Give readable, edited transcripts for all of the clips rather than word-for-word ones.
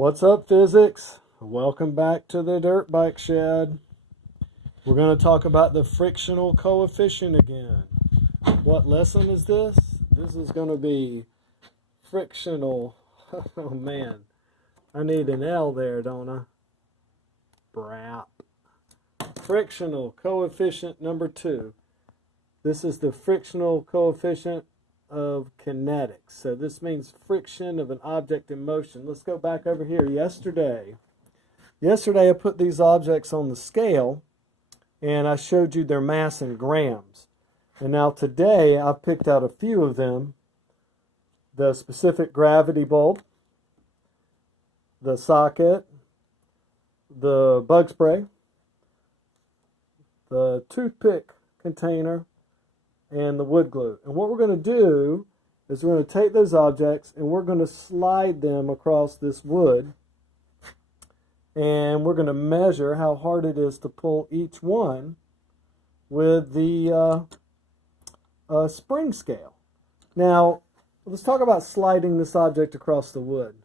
What's up, physics? Welcome back to the dirt bike shed. We're going to talk about the frictional coefficient again. What lesson is this? This is going to be frictional. Oh man, I need an L there, don't I? Brap. Frictional coefficient number 2. This is the frictional coefficient of kinetics. So this means friction of an object in motion. Let's go back over here. Yesterday I put these objects on the scale and I showed you their mass in grams. And now today I've picked out a few of them. The specific gravity bulb, the socket, the bug spray, the toothpick container, and the wood glue. And what we're going to do is we're going to take those objects and we're going to slide them across this wood, and we're going to measure how hard it is to pull each one with the spring scale. Now let's talk about sliding this object across the wood.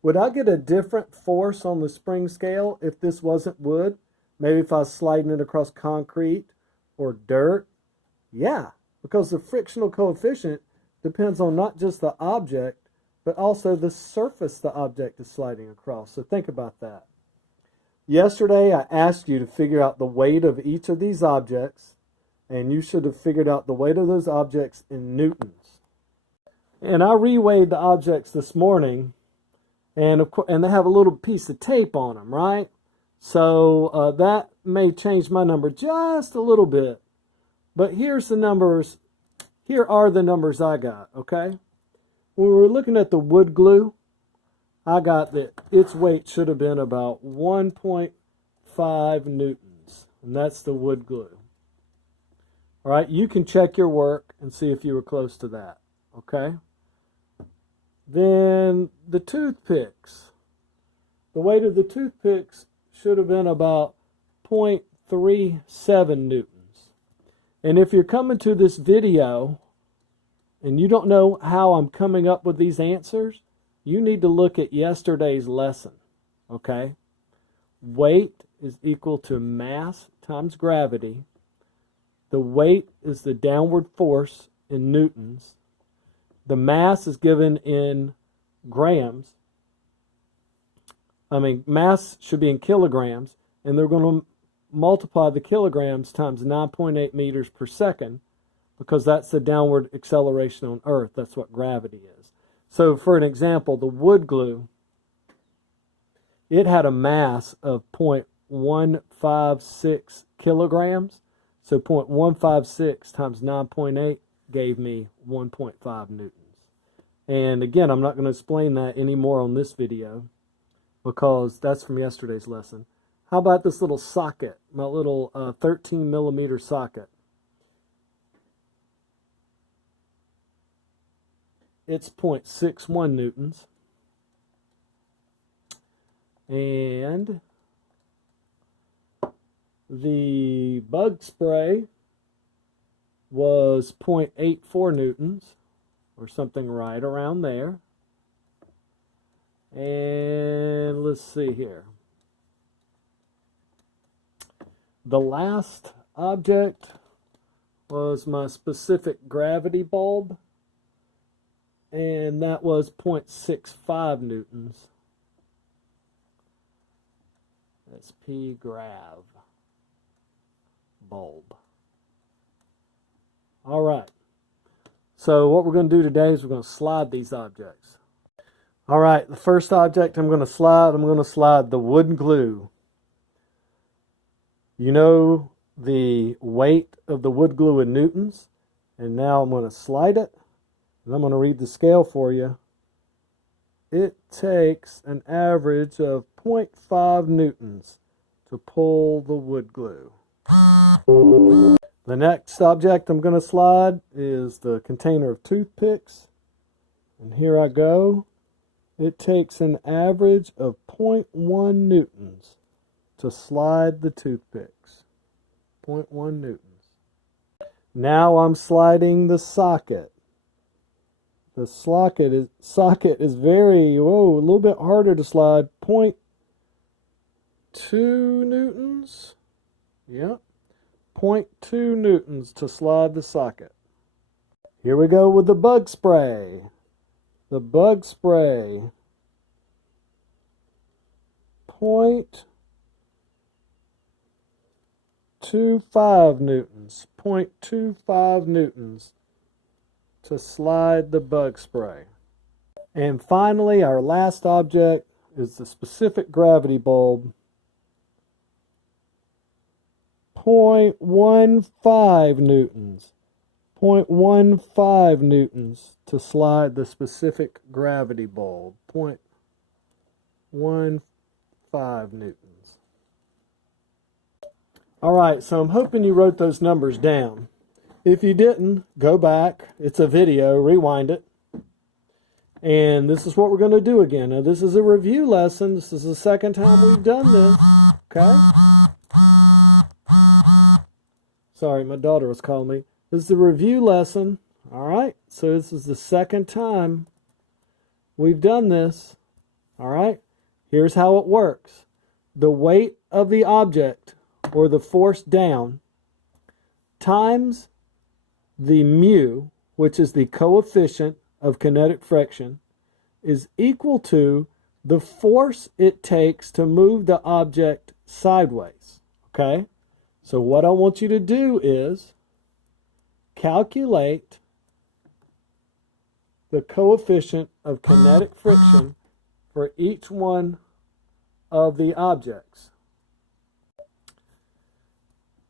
Would I get a different force on the spring scale if this wasn't wood? Maybe if I was sliding it across concrete or dirt? Yeah, because the frictional coefficient depends on not just the object, but also the surface the object is sliding across. So think about that. Yesterday, I asked you to figure out the weight of each of these objects, and you should have figured out the weight of those objects in newtons. And I reweighed the objects this morning, and they have a little piece of tape on them, right? So that may change my number just a little bit. But here's the numbers. Here are the numbers I got, okay? When we were looking at the wood glue, I got that its weight should have been about 1.5 newtons. And that's the wood glue. All right, you can check your work and see if you were close to that, okay? Then the toothpicks. The weight of the toothpicks should have been about 0.37 newtons. And if you're coming to this video and you don't know how I'm coming up with these answers, you need to look at yesterday's lesson, okay? Weight is equal to mass times gravity. The weight is the downward force in newtons. The mass is given in grams. Mass should be in kilograms, and they're going to multiply the kilograms times 9.8 meters per second, because that's the downward acceleration on Earth. That's what gravity is. So for an example, the wood glue, it had a mass of 0.156 kilograms. So 0.156 times 9.8 gave me 1.5 newtons. And again, I'm not going to explain that anymore on this video because that's from yesterday's lesson. How about this little socket, my little 13 millimeter socket? It's 0.61 newtons. And the bug spray was 0.84 newtons, or something right around there. And let's see here. The last object was my specific gravity bulb, and that was 0.65 newtons. That's P grav bulb. All right. So what we're going to do today is we're going to slide these objects. All right, the first object I'm going to slide the wood glue. You know the weight of the wood glue in newtons, and now I'm going to slide it, and I'm going to read the scale for you. It takes an average of 0.5 newtons to pull the wood glue. The next object I'm going to slide is the container of toothpicks, and here I go. It takes an average of 0.1 newtons to slide the toothpicks. 0.1 newtons. Now I'm sliding the socket. The socket is very, whoa, a little bit harder to slide. 0.2 newtons. Yep. 0.2 newtons to slide the socket. Here we go with the bug spray. The bug spray. 0.25 newtons. 0.25 newtons to slide the bug spray. And finally, our last object is the specific gravity bulb. 0.15 newtons. 0.15 newtons to slide the specific gravity bulb. 0.15 newtons. All right, so I'm hoping you wrote those numbers down. If you didn't, go back. It's a video. Rewind it. And this is what we're going to do again. Now, this is a review lesson. This is the second time we've done this. Okay? Sorry, my daughter was calling me. This is a review lesson. All right? So this is the second time we've done this. All right? Here's how it works. The weight of the object, or the force down, times the mu, which is the coefficient of kinetic friction, is equal to the force it takes to move the object sideways. Okay? So what I want you to do is calculate the coefficient of kinetic friction for each one of the objects.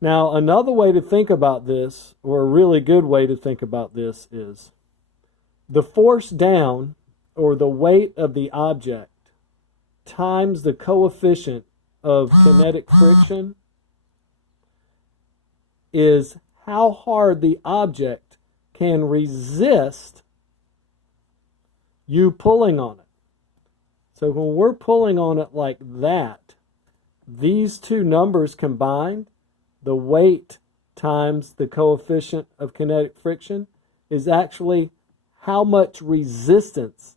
Now, another way to think about this, or a really good way to think about this, is the force down, or the weight of the object, times the coefficient of kinetic friction is how hard the object can resist you pulling on it. So when we're pulling on it like that, these two numbers combined, the weight times the coefficient of kinetic friction, is actually how much resistance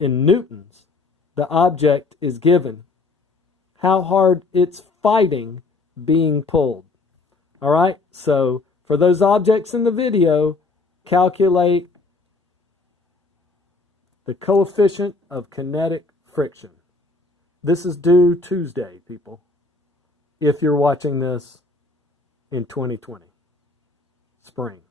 in newtons the object is given, how hard it's fighting being pulled. All right, so for those objects in the video, calculate the coefficient of kinetic friction. This is due Tuesday, people, if you're watching this in 2020, spring.